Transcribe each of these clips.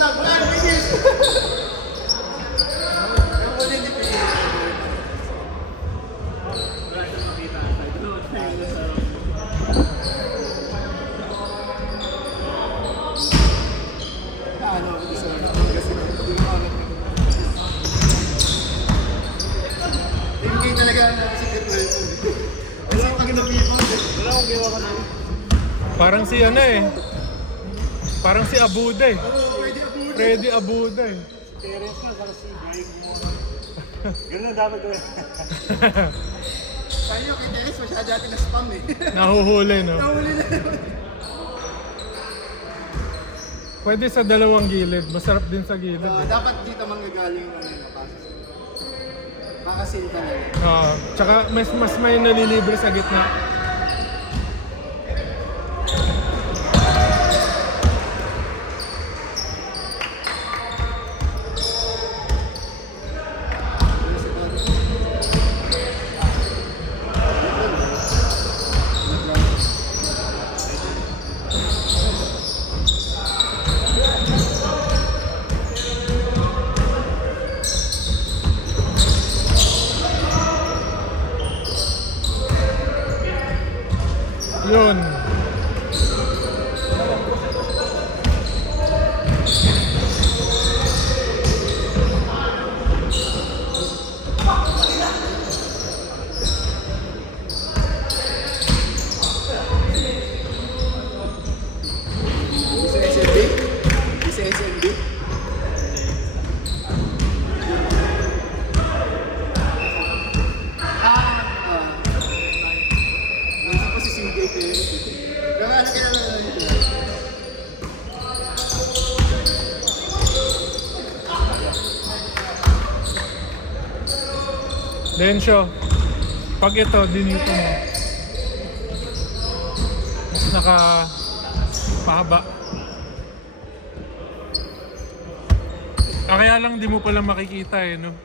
na, bulan, finish! Yung muli ni Pili. Wala siyang makita. Ano, gusto na kasi hindi mo alam. Hindi talaga ang secret weapon. Kasi pag napipon, wala akong gawa ka na. Parang si ano eh. Parang si Abuda eh. Pwede ako. Freddy Abuda eh. Terence nga, saka si Brian mo. Ganun ang dapat gawin. Sa'yo, kay Dennis, masyado dati na spam eh. Nahuhuli no. Nahuli na naman. Pwede sa dalawang gilid. Masarap din sa gilid eh. Dapat dito manggagaling ng makasil talaga. Tsaka mas may nalilibre sa gitna. Yun. Isa SMB? Isa SMB? Nasa ko si CJ kayo. Gawala ka naman na ito. Densyo. Pag ito, dinito mo. Naka pahaba. Kaya lang di mo pala makikita eh, no?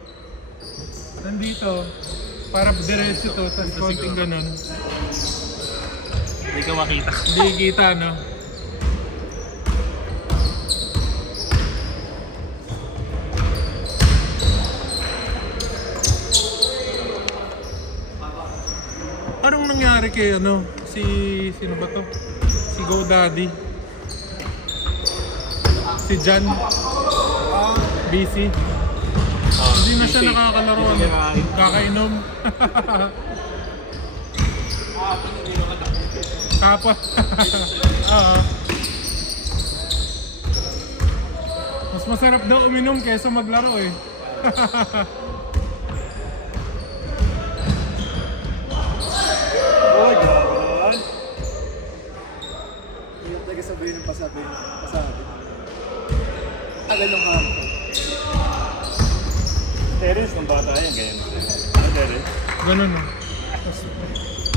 Nandito, para diretso to, tapos konting ganun. Hindi ka makita. Hindi kita, no? Anong nangyari kay ano? Sino ba to? Si GoDaddy. Si Jan. BC. Hindi na siya nakakalaro. Ano? Kakainom. Tapos. Oo. Mas masarap daw uminom kaysa maglaro eh. Oh, gano'n. Hindi talaga sabihin ng pasabi. Tagal ng kampo. Terence, nung bata yan, ganyan. Ano, Terence? Ganun eh.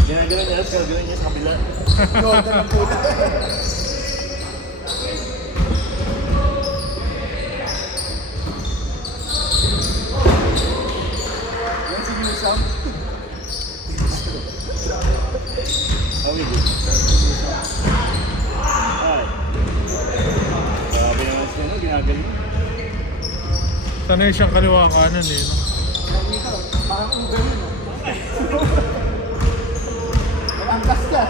Ganyan niya, gawin niya sa kabila. Ganda ng puta. Yan si Newsam. Kami din. Ay. Grabe naman siya, no? Ginagaling. Sanay siyang kaliwa kanan eh. No? Parang uber yun. Malangkas ka.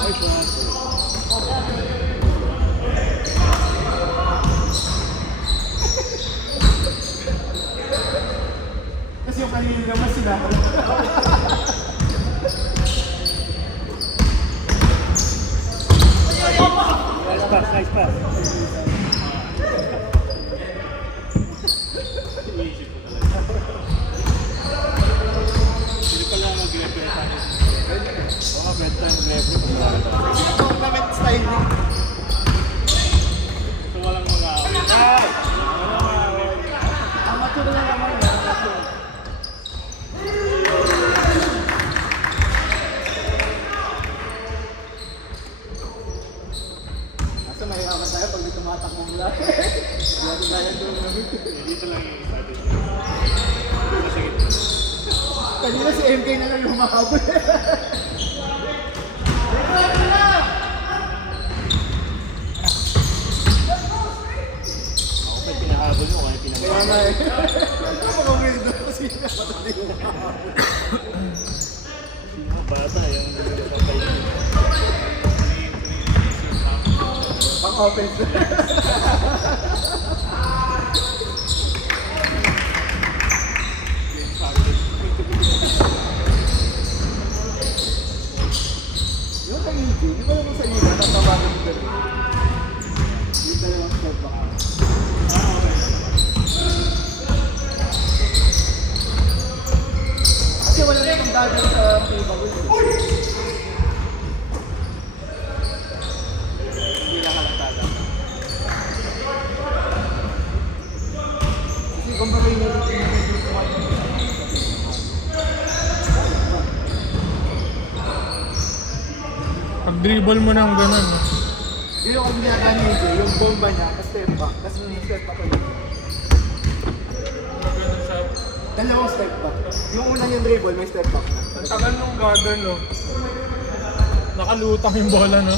Ay, siya. Kasi yung kanina naman sila. Nice pass. Hindi pala mag-referee tayo. Oo, bedtime referee. Tournament style niya. So walang mga away. Amateur na naman. Asa mahihaman tayo pag may tumatakbo mula. Hindi tayo doon namin. Dito lang yung starting. Dito sa gitna. Kanina si MK na lang yung humahabol. bata, yung kapay. Pang-offense. Yung kay Yuji, di ba naman sa inyo ba? Natawagan mo gano'n? Yung dalawang step back. Kasi wala na itong dagat sa pay-bawal. Hindi na kalagtada. Kasi kumbaga yung Pag-dribble mo ng ganun, no? yung kung ginagawa niya yung bomba niya, ka-step back, tapos yung step back ulit. Dalawang step back. Yung unang yung dribble, may step back na. Ang tagal nung garden, no? Nakalutang yung bola, no?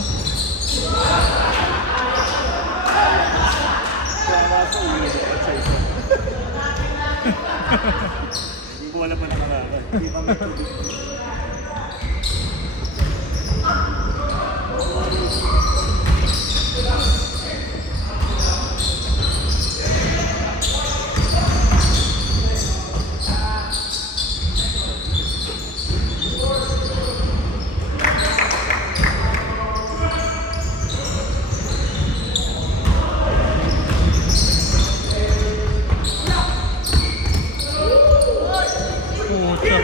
Kaya nga sa ulit sa isa. Hindi ko wala pa nakalakad. Hindi pa may tubig. Pucha.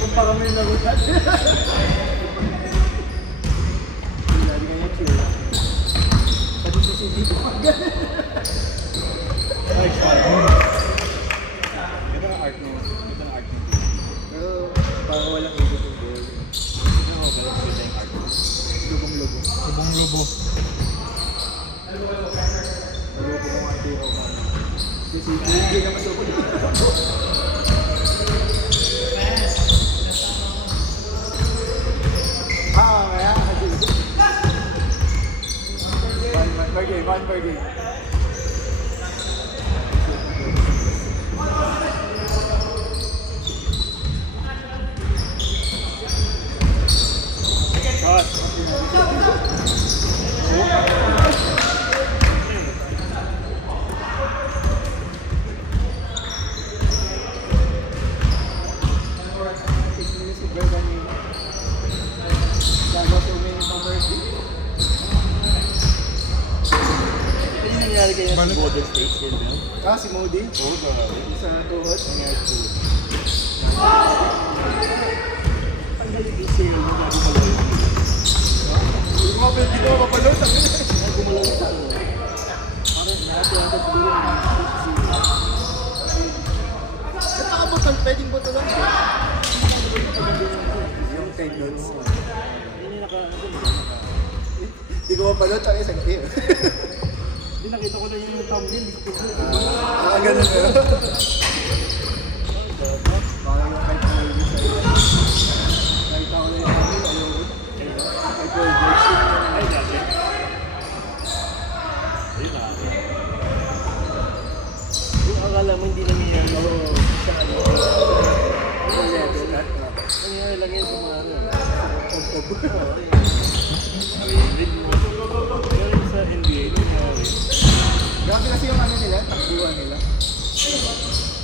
Kung parang may nagutan. Lagi kanya chill. Pati sa CD ko pag Ay, sorry. Ito na art mo. Ito na art mo. Pero parang walang ikot yung ball. Ito na ito yung art mo. Lubong-lubo. Lubong-lubo. Nalubo ko nga tiro ko. Kasi hindi na masukod. Kaya. One per game. Shot! Si Bergan yung bago tumingin pa Mercy. Ito yung nangyari kayo sa Balik. Golden State game, no? Si Modi. Oo, grabe. Sa tuhod. Nangyari sa Golden. Tanggal yung ACL mo, bago malayo. Hindi ko pwede ko mapalot. Bago malayo sa ano. Parang lahat yung agad siguro yung Nakabutol, pwedeng butulan. Yung tendons. Hindi naka... Hindi ko mapalot ang isang team. Hindi nakita ko na yung thumbnail. Ganun na. Baka yung kahit na yung sa'yo. Nakita ko na yung thumbnail, ayun. Ay, Paul George. Ay, grabe. Ay, grabe. Yung akala mo hindi nangyayari. Oo, sa ano. Sa level. Nangyayari lang yan sa mga ano. Pagkabot. Pero yung sa NBA, nangyayari. Grabe kasi yung ano nila, takbuhan nila.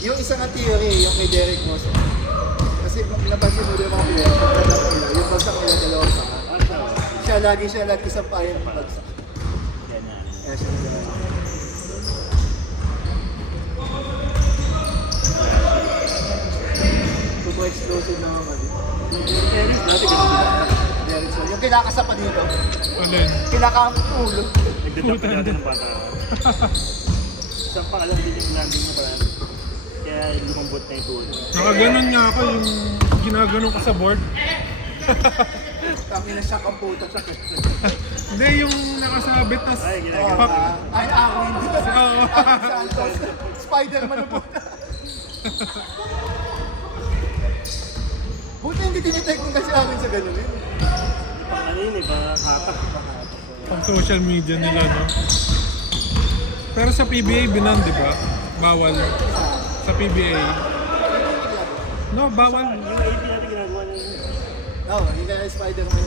Yung isa nga theory, yung kay Derek Moss. Kasi napansin mo yung mga player, pagkatapos nila, yung bagsak nila dalawang saka. Ano siya? Siya lagi isang payan ng bagsak. Yan na. Kaya siya nagalaman. Super explosive na mga mali. Tennis, dati ganun din. Derek Moss. Yung kinakasa pa dito, Alin? kinakang ulo. Nagdadap ka dati ng bata. Isang pakalang din yung landing mo pala. Kaya lumambot na yung goal. Nakaganon nga ako yung ginaganon ko sa board. Kami na siya kang puta. Hindi, yung nakasabit tas Ay, ginagawa. pak, Ay, ako Aaron Santos. Spider-Man na po. Buti hindi tinitake mo kasi akin sa ganun yun. Pang ano yun eh, pang hatak. Pang social media nila, no? Pero sa PBA, binan, di ba? Bawal. Sa PBA. No, bawal. Yung AP natin ginagawa na yun. Oo, hindi kaya Spider-Man.